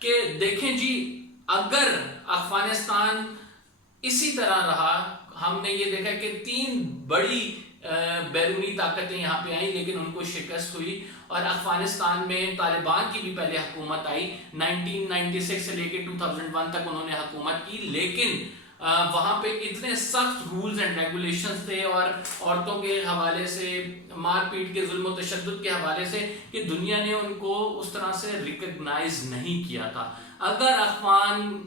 کہ دیکھیں جی اگر افغانستان اسی طرح رہا، ہم نے یہ دیکھا کہ 3 بڑی بیرونی طاقتیں یہاں پہ آئیں لیکن ان کو شکست ہوئی، اور افغانستان میں طالبان کی بھی پہلے حکومت آئی 1996 سے لے کے 2001 تک انہوں نے حکومت کی، لیکن وہاں پہ اتنے سخت رولز اینڈ ریگولیشنز تھے اور عورتوں کے حوالے سے، مار پیٹ کے، ظلم و تشدد کے حوالے سے، کہ دنیا نے ان کو اس طرح سے ریکگنائز نہیں کیا تھا۔ اگر افغان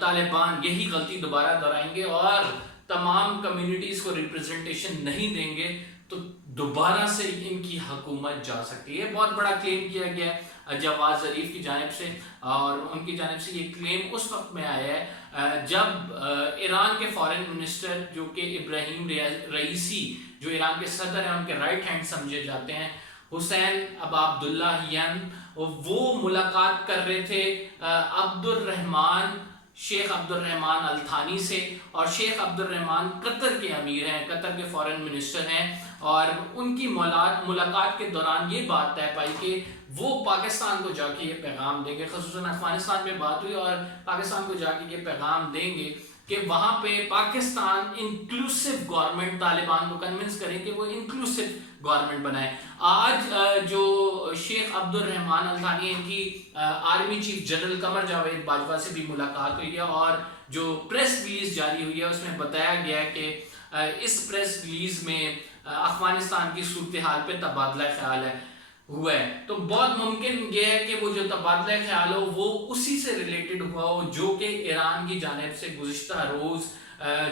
طالبان یہی غلطی دوبارہ دہرائیں گے اور تمام کمیونٹیز کو ریپرزنٹیشن نہیں دیں گے تو دوبارہ سے ان کی حکومت جا سکتی ہے۔ بہت بڑا کلیم کیا گیا ہے جواد ظریف کی جانب سے، اور ان کی جانب سے یہ کلیم اس وقت میں آیا ہے جب ایران کے فارن منسٹر جو کہ ابراہیم رئیسی، جو ایران کے صدر ہیں، ان کے رائٹ ہینڈ سمجھے جاتے ہیں، حسین عبداللہیان، وہ ملاقات کر رہے تھے شیخ عبد الرحمن التھانی سے، اور شیخ عبد الرحمن قطر کے امیر ہیں، قطر کے فارن منسٹر ہیں، اور ان کی ملاقات کے دوران یہ بات طے پائی کہ وہ پاکستان کو جا کے یہ پیغام دیں گے، خصوصاً افغانستان میں بات ہوئی، اور پاکستان کو جا کے یہ پیغام دیں گے کہ وہاں پہ پاکستان انکلوسیو گورنمنٹ، طالبان کو کنونس کریں کہ وہ انکلوسیو گورنمنٹ بنائے۔ آج جو شیخ عبد الرحمن التھانی، ان کی army chief general Qamar Javed Bajwa سے بھی ملاقات ہوئی ہے، اور جو پریس ریلیز جاری ہوئی ہے اس میں بتایا گیا ہے کہ اس پریس ریلیز میں افغانستان کی صورتحال پہ تبادلہ خیال ہوا ہے، تو بہت ممکن یہ ہے کہ وہ جو تبادلہ خیال ہو وہ اسی سے ریلیٹڈ ہوا ہو جو کہ ایران کی جانب سے گزشتہ روز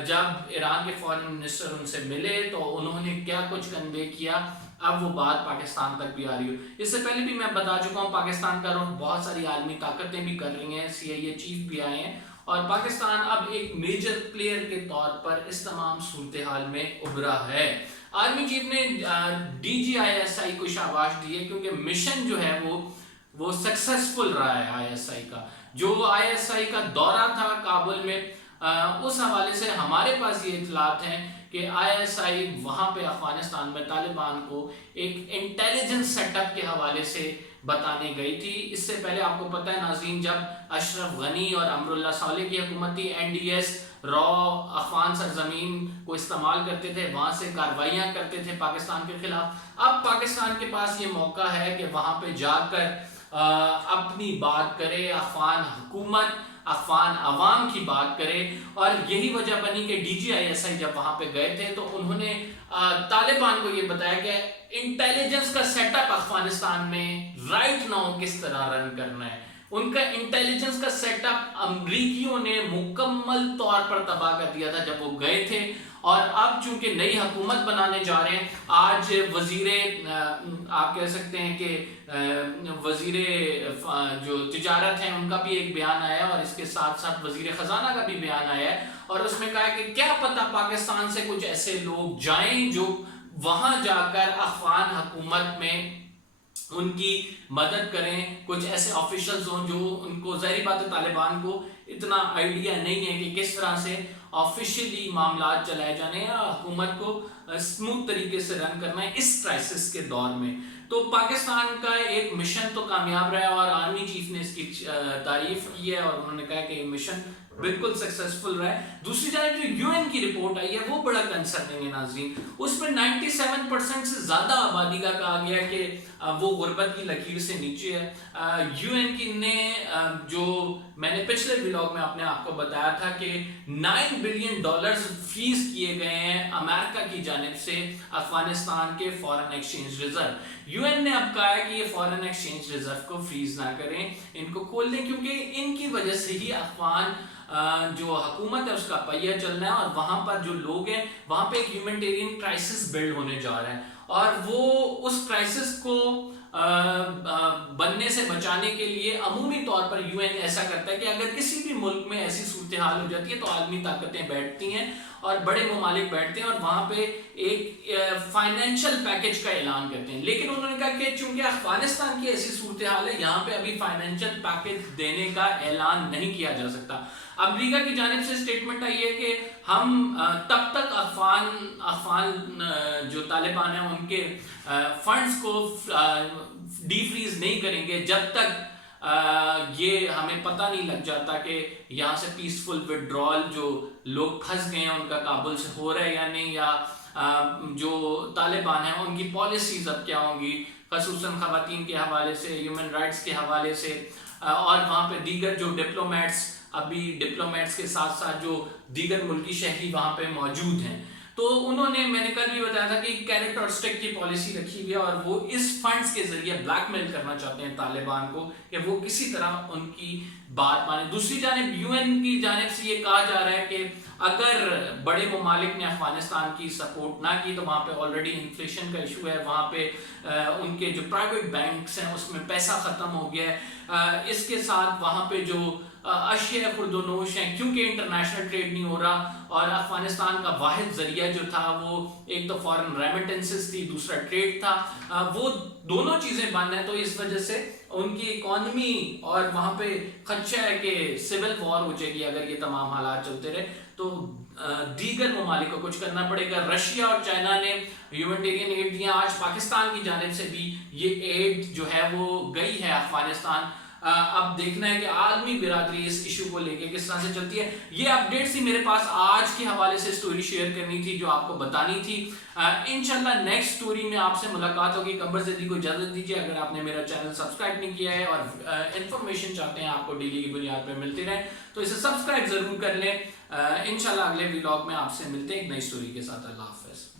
جب ایران کے فارن منسٹر ان سے ملے تو انہوں نے کیا کچھ کنوے کیا، اب وہ بات پاکستان تک بھی آ رہی ہو۔ اس سے پہلے بھی میں بتا چکا ہوں پاکستان کا رخ بہت ساری عالمی طاقتیں بھی کر رہی ہیں، CIA چیف بھی آئے ہیں، اور پاکستان اب ایک میجر پلیئر کے طور پر اس تمام صورتحال میں ابھرا ہے۔ آرمی چیف نے DGISI کو شاباش دی ہے کیونکہ مشن جو ہے وہ سکسیسفل رہا ہے ISI کا۔ جو ISI کا دورہ تھا کابل میں، اس حوالے سے ہمارے پاس یہ اطلاعات ہیں کہ ISI وہاں پہ افغانستان میں طالبان کو ایک انٹیلیجنس سیٹ اپ کے حوالے سے بتانے گئی تھی۔ اس سے پہلے آپ کو پتہ ہے ناظرین، جب اشرف غنی اور امراللہ صالح کی حکومت تھی، NDS افغان سرزمین کو استعمال کرتے تھے، وہاں سے کارروائیاں کرتے تھے پاکستان کے خلاف۔ اب پاکستان کے پاس یہ موقع ہے کہ وہاں پہ جا کر اپنی بات کرے، افغان حکومت، افغان عوام کی بات کرے، اور یہی وجہ بنی کہ DGISI جب وہاں پہ گئے تھے تو انہوں نے طالبان کو یہ بتایا کہ انٹیلیجنس کا سیٹ اپ افغانستان میں رائٹ ناؤ کس طرح رن کرنا ہے۔ ان کا انٹیلیجنس کا سیٹ اپ امریکیوں نے مکمل طور پر تباہ کر دیا تھا جب وہ گئے تھے، اور اب چونکہ نئی حکومت بنانے جا رہے ہیں، آج آپ کہہ سکتے ہیں کہ وزیر جو تجارت ہیں ان کا بھی ایک بیان آیا ہے، اور اس کے ساتھ ساتھ وزیر خزانہ کا بھی بیان آیا ہے، اور اس میں کہا کہ کیا پتہ پاکستان سے کچھ ایسے لوگ جائیں جو وہاں جا کر افغان حکومت میں ان کی مدد کریں، کچھ ایسے آفیشلز ہوں جو ان کو، ظاہری بات ہے طالبان کو اتنا آئیڈیا نہیں ہے کہ کس طرح سے آفیشلی معاملات چلائے جانے ہیں، حکومت کو اسموتھ طریقے سے رن کرنا ہے اس کرائسس کے دور میں۔ تو پاکستان کا ایک مشن تو کامیاب رہا ہے، اور آرمی چیف نے اس کی تعریف کی ہے، اور انہوں نے کہا کہ یہ مشن بالکل سکسیسفل رہا ہے۔ دوسری جانب جو UN کی رپورٹ آئی ہے وہ بڑا کنسرننگ ہے ناظرین، اس میں 97% سے زیادہ آبادی کا کہا گیا کہ وہ غربت کی لکیر سے نیچے ہے۔ UN کی نے جو میں نے پچھلے ولاگ میں اپنے آپ کو بتایا تھا کہ $9 بلین فریز کیے گئے ہیں امریکہ کی جانب سے افغانستان کے فارن ایکسچینج ریزرو۔ UN نے اب کہا ہے کہ یہ فارن ایکسچینج ریزرو کو فریز نہ کریں، ان کو کھول دیں، کیونکہ ان کی وجہ سے ہی افغان جو حکومت ہے اس کا پہیہ چلنا ہے، اور وہاں پر جو لوگ ہیں وہاں پہ ایک ہیومینٹیرین کرائسس بلڈ ہونے جا رہا ہے، اور وہ اس کرائسس کو بننے سے بچانے کے لیے عمومی طور پر UN ایسا کرتا ہے کہ اگر کسی بھی ملک میں ایسی صورتحال ہو جاتی ہے تو عالمی طاقتیں بیٹھتی ہیں اور بڑے ممالک بیٹھتے ہیں اور وہاں پہ ایک فائنینشل پیکج کا اعلان کرتے ہیں، لیکن انہوں نے کہا کہ چونکہ افغانستان کی ایسی صورتحال ہے یہاں پہ ابھی فائنینشل پیکج دینے کا اعلان نہیں کیا جا سکتا۔ امریکہ کی جانب سے سٹیٹمنٹ آئی ہے کہ ہم تب تک افغان جو طالبان ہیں ان کے فنڈز کو ڈی فریز نہیں کریں گے جب تک یہ ہمیں پتہ نہیں لگ جاتا کہ یہاں سے پیسفل وڈرال جو لوگ پھنس گئے ہیں ان کا کابل سے ہو رہا ہے یا نہیں، یا جو طالبان ہیں ان کی پالیسیز اب کیا ہوں گی، خصوصاً خواتین کے حوالے سے، ہیومن رائٹس کے حوالے سے، اور وہاں پہ دیگر جو ڈپلومیٹس کے ساتھ ساتھ جو دیگر ملکی شہری وہاں پہ موجود ہیں، تو انہوں نے، میں نے کل بھی بتایا تھا کہ کیرٹ اور اسٹک کی پالیسی رکھی ہوئی ہے، اور وہ اس فنڈز کے ذریعے بلیک میل کرنا چاہتے ہیں طالبان کو کہ وہ کسی طرح ان کی بات مانے۔ دوسری جانب یو این کی جانب سے یہ کہا جا رہا ہے کہ اگر بڑے ممالک نے افغانستان کی سپورٹ نہ کی تو وہاں پہ آلریڈی انفلیشن کا ایشو ہے، وہاں پہ ان کے جو پرائیویٹ بینکس ہیں اس میں پیسہ ختم ہو گیا ہے، اس کے ساتھ وہاں پہ جو اشیاء خرد و نوش ہیں، کیونکہ انٹرنیشنل ٹریڈ نہیں ہو رہا، اور افغانستان کا واحد ذریعہ جو تھا وہ ایک تو فارن ریمیٹنسز تھی، دوسرا ٹریڈ تھا، وہ دونوں چیزیں بند ہیں، تو اس وجہ سے ان کی اکانومی، اور وہاں پہ خدشہ ہے کہ سول وار ہو جائے گی اگر یہ تمام حالات چلتے رہے، تو دیگر ممالک کو کچھ کرنا پڑے گا۔ رشیا اور چائنا نے ہیومینٹیرین ایڈ دیا، آج پاکستان کی جانب سے بھی یہ ایڈ جو ہے وہ گئی ہے افغانستان۔ اب دیکھنا ہے کہ عالمی برادری اس ایشو کو لے کے کس طرح سے چلتی ہے۔ یہ اپڈیٹس ہی میرے پاس آج کے حوالے سے سٹوری شیئر کرنی تھی جو آپ کو بتانی تھی۔ انشاءاللہ نیکسٹ سٹوری میں آپ سے ملاقات ہوگی۔ قمر زیدی کو اجازت دیجیے، اگر آپ نے میرا چینل سبسکرائب نہیں کیا ہے اور انفارمیشن چاہتے ہیں آپ کو ڈیلی کی بنیاد پہ ملتی رہے تو اسے سبسکرائب ضرور کر لیں۔ انشاءاللہ اگلے ولاگ میں آپ سے ملتے ہیں ایک نئی سٹوری کے ساتھ۔ اللہ حافظ۔